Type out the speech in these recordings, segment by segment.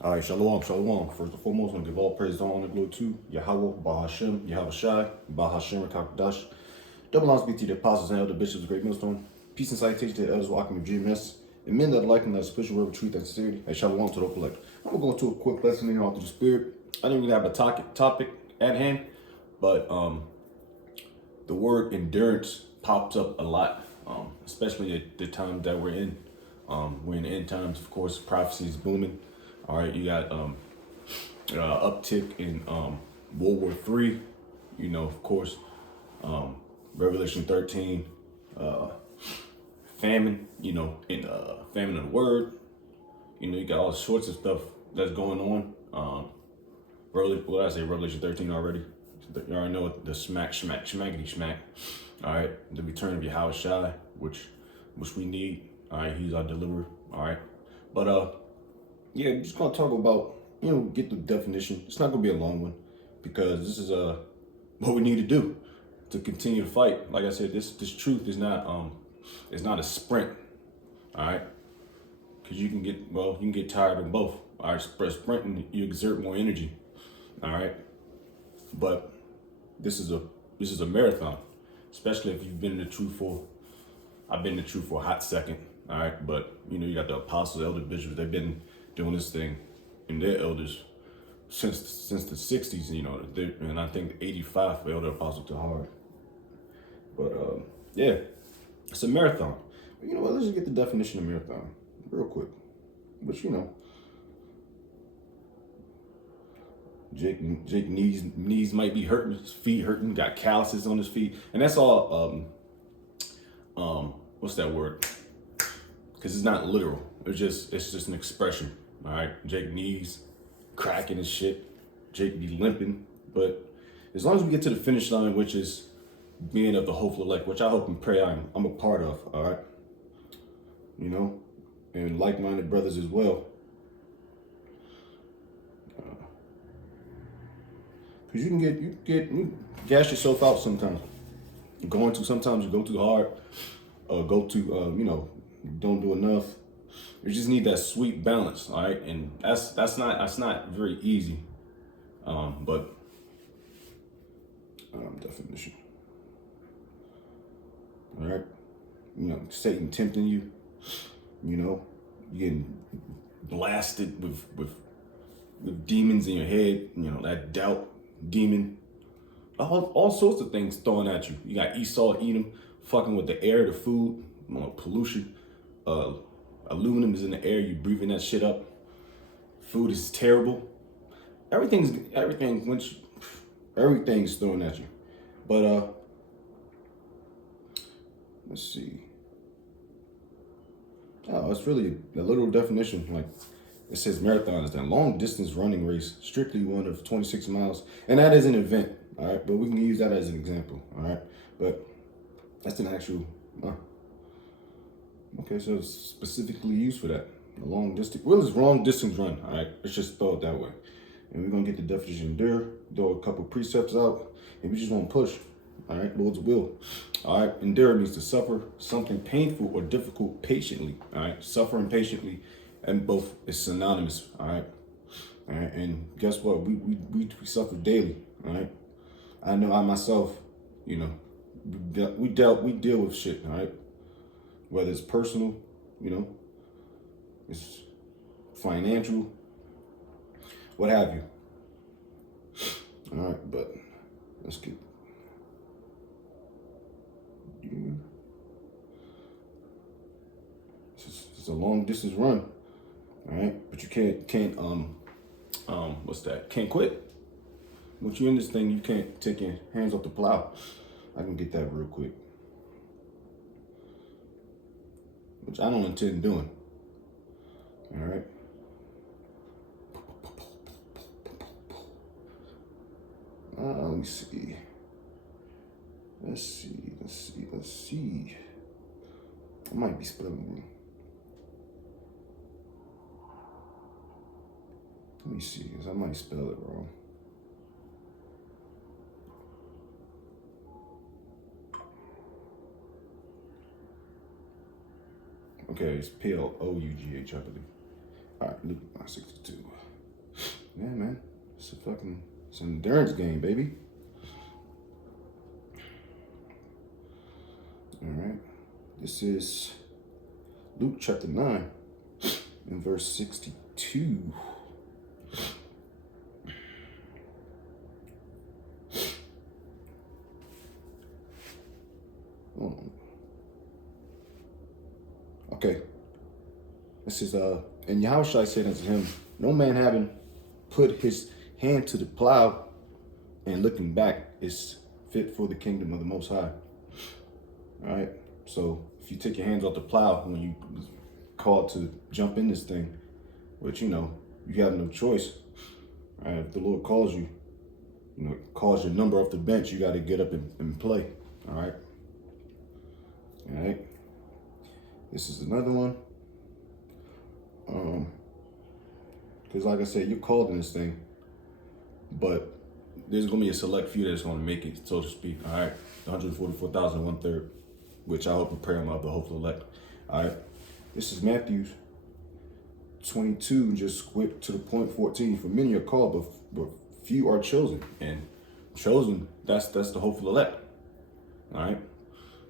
All right, shalom, shalom. First and foremost, I want to give all praise, honor, and glory to Yahweh, Bahashem, Yahweh Shai, Bahashem, Kakadash. Double honors be to the apostles and elder bishops of Great Millstone. Peace and salutation to the elders walking of GMS. And men that are liking that special word of truth and sincerity. And shalom to the elect. I'm going to go into a quick lesson here on through the spirit. I didn't really have a topic at hand, but the word endurance pops up a lot, especially at the time that we're in. We're in the end times, of course, prophecy is booming. All right, you got uptick in World War III, you know, of course, Revelation 13, famine, you know, in famine of the word, you know, you got all sorts of stuff that's going on. What did I say, Revelation 13 already? You already know the schmackety smack. All right, the return of Yahweh Shai, which we need. All right, he's our deliverer. All right, but yeah, I'm just gonna talk about, you know, get the definition. It's not gonna be a long one because this is what we need to do to continue to fight. Like I said, this truth is not it's not a sprint. All right, because you can get tired of both. All right, sprinting you exert more energy. All right, but this is a marathon, especially if you've been in the truth for. I've been in the truth for a hot second. All right, but you know, you got the apostles, elder bishops. They've been doing this thing, and their elders since the 60s. You know, and I think 85 for elder apostle to hard. But yeah, it's a marathon. But you know what? Let's just get the definition of marathon real quick. But you know, Jake knees might be hurting, his feet hurting, got calluses on his feet, and that's all. What's that word? Because it's not literal. It's just an expression. All right, Jake knees cracking and shit. Jake be limping, but as long as we get to the finish line, which is being of the hopeful elect, which I hope and pray I'm a part of. All right, you know, and like-minded brothers as well. Because you gas yourself out sometimes. Sometimes you go too hard, you know, don't do enough. You just need that sweet balance, all right? And that's not very easy. But definition. All right. You know, Satan tempting you, you know, you getting blasted with demons in your head, you know, that doubt demon. All sorts of things thrown at you. You got Esau, Edom, fucking with the air, the food, you know, pollution. Aluminum is in the air. You breathing that shit up. Food is terrible. Everything's thrown at you. But let's see. Oh, it's really a literal definition. Like it says, marathon is a long distance running race, strictly one of 26 miles, and that is an event. All right, but we can use that as an example. All right, but that's an actual. Okay, so it's specifically used for that. A long distance. Well, it's long distance run. All right, let's just throw it that way. And we're gonna get the definition endure, throw a couple precepts out, and we just want to push. All right, Lord's will. All right, endure means to suffer something painful or difficult patiently. All right, suffering patiently, and both is synonymous. All right, and guess what? We suffer daily. All right, I know I myself, you know, we deal with shit. All right, whether it's personal, you know, it's financial, what have you. All right, but let's get. It's a long distance run, all right. But you can't what's that? Can't quit. Once you're in this thing, you can't take your hands off the plow. I can get that real quick, which I don't intend doing. All right. Let me see. Let's see. I might be spelling wrong. Let me see, because I might spell it wrong. Okay, it's P-L-O-U-G-H, I believe. All right, Luke 9:62. it's an endurance game, baby. All right. This is Luke chapter 9 and verse 62. Okay. This is and Yahushua said unto him, no man having put his hand to the plow and looking back is fit for the kingdom of the Most High. All right. So if you take your hands off the plow when you called to jump in this thing, which you have no choice. All right. If the Lord calls you, calls your number off the bench, you got to get up and play. All right. All right. This is another one. Because like I said, you're called in this thing, but there's going to be a select few that's going to make it, so to speak. All right. 144,000, 1/3, which I hope and pray I'm of the hopeful elect. All right. This is Matthew 22, just quick to the point, 14. For many are called, but few are chosen. And chosen, that's the hopeful elect. All right.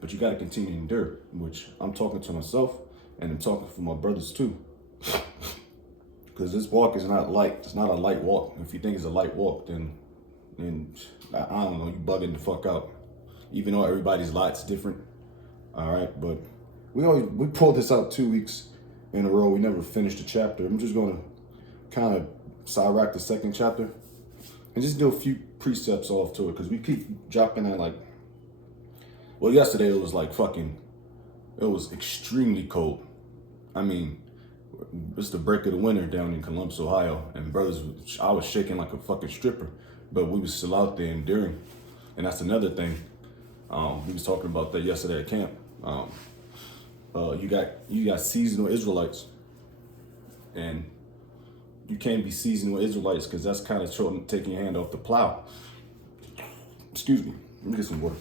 But you got to continue to endure, which I'm talking to myself and I'm talking for my brothers too. Because this walk is not light. It's not a light walk. If you think it's a light walk, then I don't know, you bugging the fuck out. Even though everybody's light's different. All right, but we pulled this out 2 weeks in a row. We never finished the chapter. I'm just gonna kind of side-rack the second chapter and just do a few precepts off to it, because we keep dropping at like, well, yesterday it was like it was extremely cold. I mean, it's the break of the winter down in Columbus, Ohio, and brothers, I was shaking like a fucking stripper, but we was still out there enduring. And that's another thing. We was talking about that yesterday at camp. You got seasonal Israelites, and you can't be seasonal Israelites because that's kind of taking your hand off the plow. Excuse me. Let me get some water.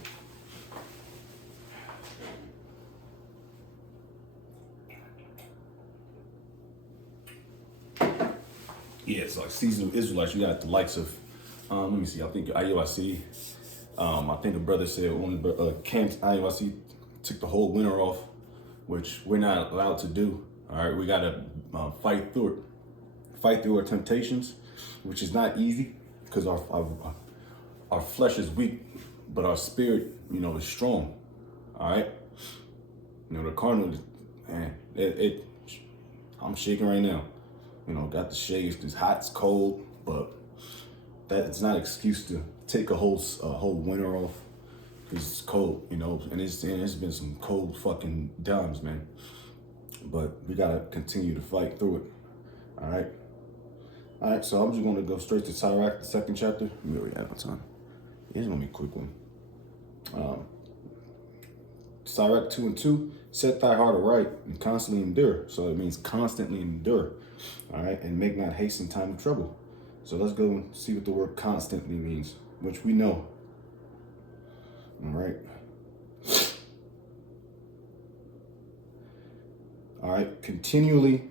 Yeah, it's like seasonal Israelites. You got the likes of, let me see, I think IUIC. I think a brother said one of the camps, IUIC, took the whole winter off, which we're not allowed to do. All right, we got to fight through our temptations, which is not easy because our flesh is weak, but our spirit, is strong. All right, the carnal, man, I'm shaking right now. Got the shades. It's hot, it's cold, but that's not an excuse to take a whole winter off because it's cold, and it's been some cold fucking times, man. But we gotta continue to fight through it. All right. So I'm just gonna go straight to Sirach, the second chapter. We already have no time. It's gonna be a quick one. Sirach 2 and 2. Set thy heart aright and constantly endure. So it means constantly endure. All right, and make not haste in time of trouble. So let's go and see what the word constantly means, which we know. All right. All right, continuously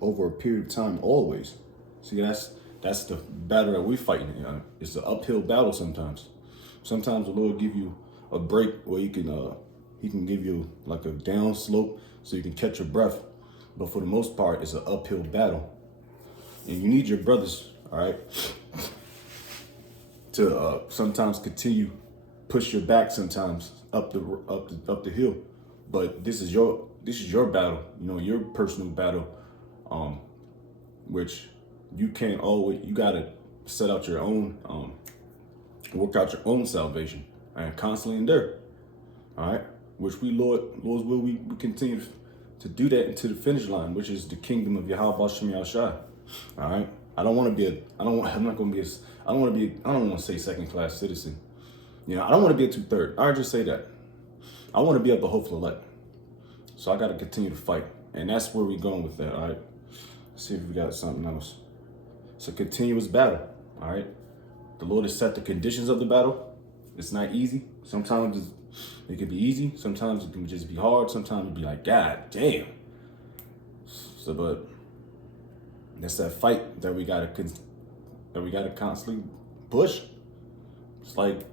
over a period of time, always. See, that's the battle that we're fighting. It's an uphill battle sometimes. Sometimes the Lord give you a break where he can give you like a down slope so you can catch your breath. But for the most part, it's an uphill battle. And you need your brothers, all right, to sometimes continue, push your back sometimes up the hill. But this is your battle, your personal battle, which you can't always, you gotta set out your own, work out your own salvation and constantly endure. All right, which Lord's will, we continue to do that into the finish line, which is the kingdom of Yahweh Shem Yahushua. All right. I don't want to say second class citizen. I don't want to be a 2/3. I just say that. I want to be of the hopeful elect. So I got to continue to fight. And that's where we're going with that. All right. Let's see if we got something else. It's a continuous battle. All right. The Lord has set the conditions of the battle. It's not easy. Sometimes it can be easy. Sometimes it can just be hard. Sometimes it be like, God damn. So, but that's that fight that we got to that we gotta constantly push. It's like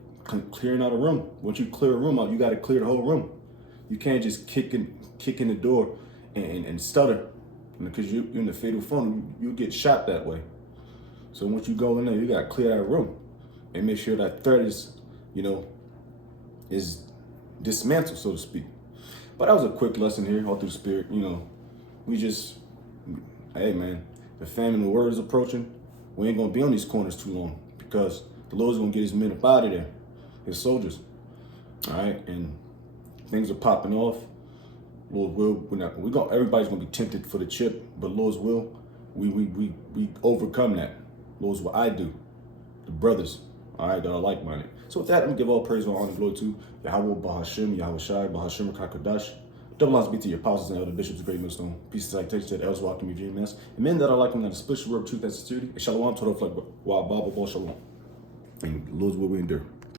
clearing out a room. Once you clear a room out, you gotta clear the whole room. You can't just kick in the door and stutter, because you're in the fatal phone. You get shot that way. So once you go in there, you gotta clear that room and make sure that threat is, is dismantled, so to speak. But that was a quick lesson here, all through the spirit. Hey man, the famine of the word is approaching. We ain't gonna be on these corners too long, because the Lord's gonna get his men up out of there, his soldiers. All right, and things are popping off. Everybody's gonna be tempted for the chip, but Lord's will, we overcome that. Lord's what I do, the brothers, all right, that are like-minded. So with that, let me give all praise and honor and glory to Yahweh Bahashim, Yahweh Shai, Bahashim Kakadash. Double honors be to your apostles and elder bishops of Great Millstone. Peace and salutation to the elders walking me GMS. And men that are like them, that split the word of truth and sincerity. And shalom to the flag, while Bible, Shalom. And Lord's will we endure.